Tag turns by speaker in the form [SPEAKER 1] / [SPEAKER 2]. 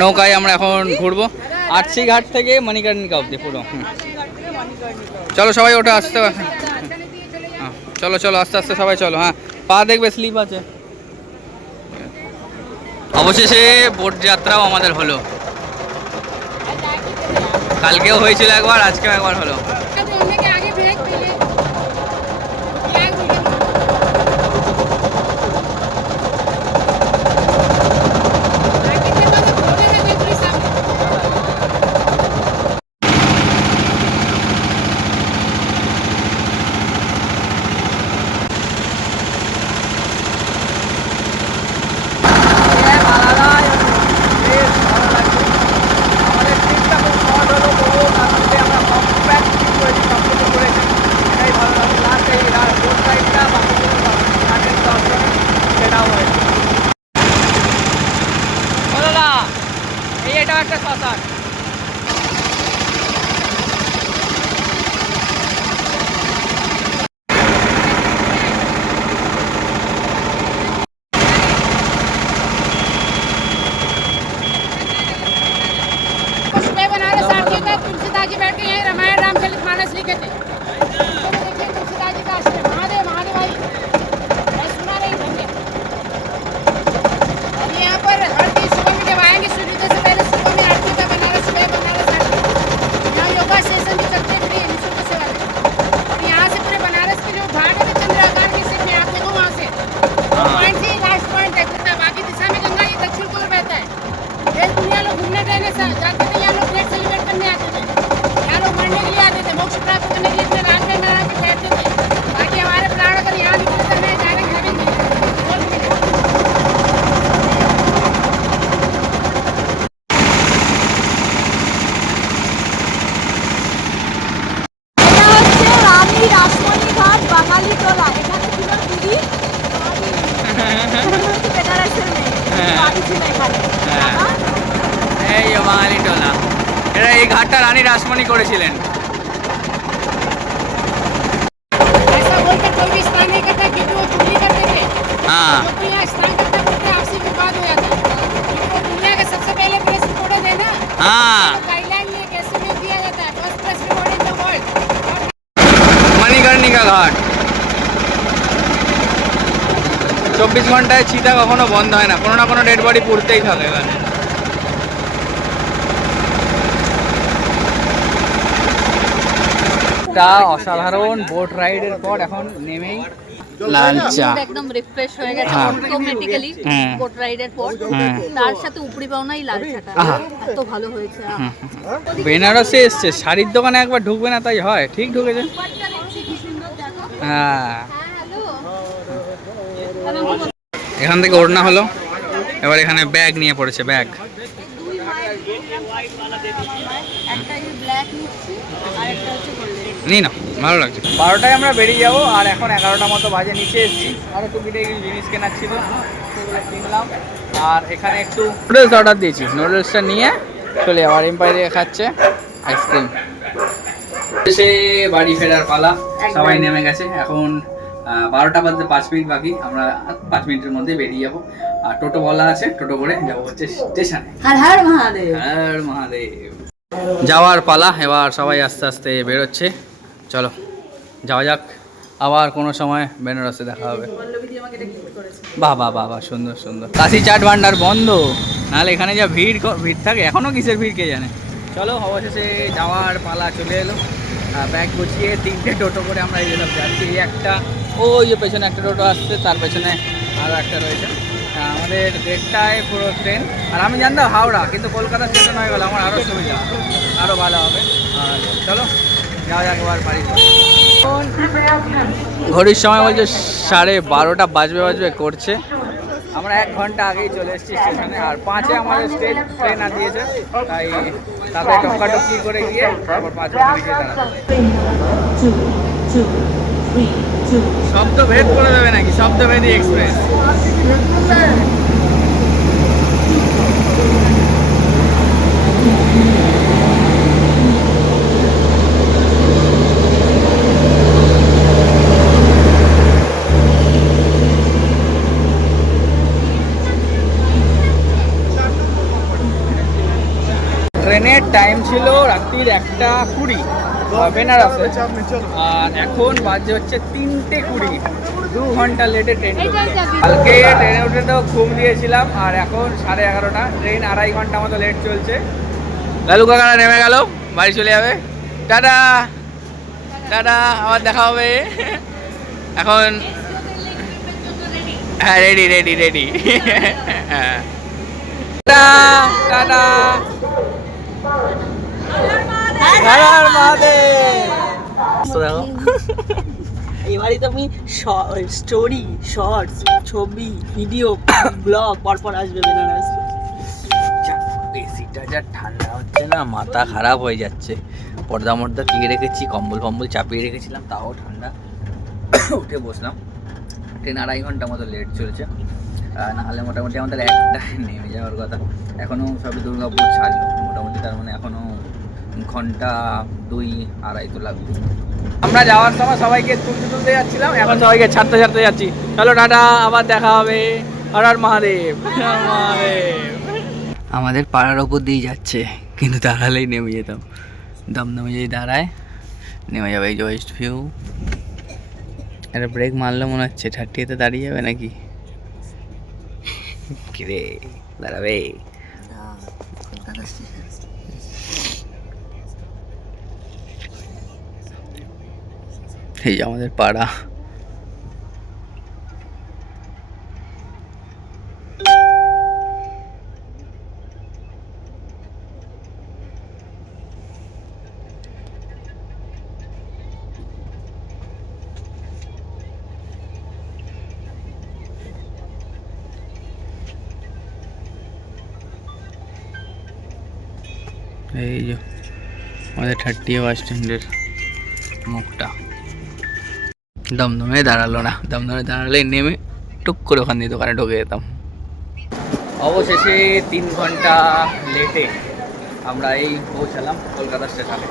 [SPEAKER 1] নৌকায় আমরা এখন ঘুরবো। আটসি ঘাট থেকে মণিকর্ণিকা অব্দি পুরো চলো সবাই ওটা আসতে হ্যাঁ, চলো চলো আস্তে আস্তে সবাই চলো হ্যাঁ। পা দেখবে স্লিপ আছে। অবশেষে বোট যাত্রাও আমাদের হলো। কালকেও হয়েছিল একবার আজকেও একবার হলো। এটাও ঘাটটা রানী রাসমণি করেছিলেন। ঘাট চব্বিশ ঘন্টায় চিতা কখনো বন্ধ হয় না কোনো না কোনো ডেড বডি পুরতেই থাকে এখানে একটা অসাধারণ বোট রাইডের পর এখন নেমেই লাল চা
[SPEAKER 2] একদম রিফ্রেশ হয়ে গেছে
[SPEAKER 1] হ্যাঁ।
[SPEAKER 2] অটোমেটিক্যালি
[SPEAKER 1] হ্যাঁ।
[SPEAKER 2] বোট রাইডের পর।
[SPEAKER 1] হ্যাঁ।
[SPEAKER 2] তার সাথে উপরি পাওনাই লাল চাটা এত ভালো হয়েছে।
[SPEAKER 1] বেনারসে এসছে। শাড়ির দোকানে একবার ঢুকবে না তাই হয়। ঠিক ঢুকেছে। হ্যাঁ। এখান থেকে ওড়না হলো। এবার এখানে ব্যাগ নিয়ে পড়েছে ব্যাগ।
[SPEAKER 2] একটা ব্ল্যাক নিচ্ছি আর একটা হচ্ছে
[SPEAKER 1] নি না ভালো লাগছে। বারোটায় আমরা বেরিয়ে যাব আর এখন এগারোটা মতো বাজে নিচে এসেছি। টুকিটাই কিছু জিনিস কেনার ছিল সেগুলো কিনলাম। আর এখানে একটু নুডলস অর্ডার দিয়েছি। নুডলসটা নিয়ে চলে যাব আর এম্পায়ারে খাচ্ছে আইসক্রিম সে বাড়ি ফেরার পালা সবাই নেমে গেছে। এখন বারোটা বাজতে পাঁচ মিনিট বাকি আমরা পাঁচ মিনিটের মধ্যে বেরিয়ে যাব। আর টোটো বলা আছে টোটো করে যাব হচ্ছে স্টেশনে।
[SPEAKER 2] হর হর মহাদেব।
[SPEAKER 1] হর মহাদেব। যাওয়ার পালা এবার সবাই আস্তে আস্তে বেরোচ্ছে। চলো, যাওয়া যাক। আবার কোনো সময় বেনারসে দেখা হবে। বাহ বাহ বাহ বাহ, সুন্দর সুন্দর। কাশি চাট ভান্ডার বন্ধ। নাহলে এখানে যা ভিড় ভিড় থাকে এখনও কিসের ভিড় কে জানে? চলো, অবশেষে যাওয়ার পালা চলে এলো। ব্যাগ গুছিয়ে তিনটে টোটো করে আমরা এই সব যাচ্ছি। একটা, ওই যে পেছনে একটা টোটো আসছে, তার পেছনে আরও একটা রয়েছে। আমাদের দেড়টায় পুরো ট্রেন আর আমি জানতাম হাওড়া, কিন্তু কলকাতা স্টেশন হয়ে গেলো, আমার আরও সুবিধা আরও ভালো হবে। আর চলো। ঘড়ির সময় বলছে সাড়ে বারোটা বাজবে বাজবে করছে। আমরা এক ঘণ্টা আগেই চলে এসেছি স্টেশনে আর পাঁচে আমাদের স্টেজ ট্রেন আর দিয়েছে তাই তারপরে টপকাটপকি করে গিয়ে তারপর পাঁচ শব্দ ভেদ করে দেবে নাকি? শব্দ ভেদি এক্সপ্রেস টাইম ছিল রাত্রির একটা কুড়ি বেনারসে। আর এখন বাজে হচ্ছে তিনটে কুড়ি, দু ঘণ্টা লেটে ট্রেন কালকে ট্রেনে উঠে তো ঘুম দিয়েছিলাম, আর এখন সাড়ে এগারোটা ট্রেন আড়াই ঘণ্টা মতো লেট চলছে। লালু কাকারা নেমে গেল, বাড়ি চলে যাবে। টাটা! টাটা, আবার দেখা হবে। এখন হ্যাঁ ready ready ready tata tata Har Har Mahadev তো দেখো
[SPEAKER 2] এবারে তো আমি স্টোরি শর্টস ছবি ভিডিও ব্লগ পরপর আসবে বেনারস।
[SPEAKER 1] এসিটা যা ঠান্ডা হচ্ছে না মাথা খারাপ হয়ে যাচ্ছে। পর্দা মর্দা দিয়ে রেখেছি কম্বল ফম্বল চাপিয়ে রেখেছিলাম তাও ঠান্ডা। উঠে বসলাম। ট্রেন আড়াই ঘণ্টা মতো লেট চলছে। নাহলে মোটামুটি আমাদের একটা নেমে যাওয়ার কথা। এখনও সবই দুর্গাপুর ছাড়লো। মোটামুটি তার মানে এখনও ঘণ্টা দুই আড়াই তো লাগবে। আমরা যাওয়ার সময় সবাইকে তুলতে তুলতে যাচ্ছিলাম এখন সবাইকে ছাড়তে ছাড়তে যাচ্ছি। চলো টাটা আবার দেখা হবে। হর হর মহাদেব। আমাদের পাড়ার ওপর দিয়ে যাচ্ছে কিন্তু দাঁড়ালেই নেমে যেতাম। দমদমে যদি দাঁড়ায় নেমে যাবে এই ওয়েস্ট ভিউ। একটা ব্রেক মারলে মনে হচ্ছে থার্টিতে দাঁড়িয়ে যাবে নাকি? কিরে দাঁড়াবে। এই যে আমাদের পাড়া। এই যে আমাদের থার্টি বাস স্ট্যান্ডের মুখটা। দমদমে দাঁড়াল না। দমদমে দাঁড়ালে নেমে টুক করে ওখান দিয়ে দোকানে ঢুকে যেতাম। অবশেষে তিন ঘণ্টা লেটে আমরা এই পৌঁছালাম কলকাতা স্টেশনে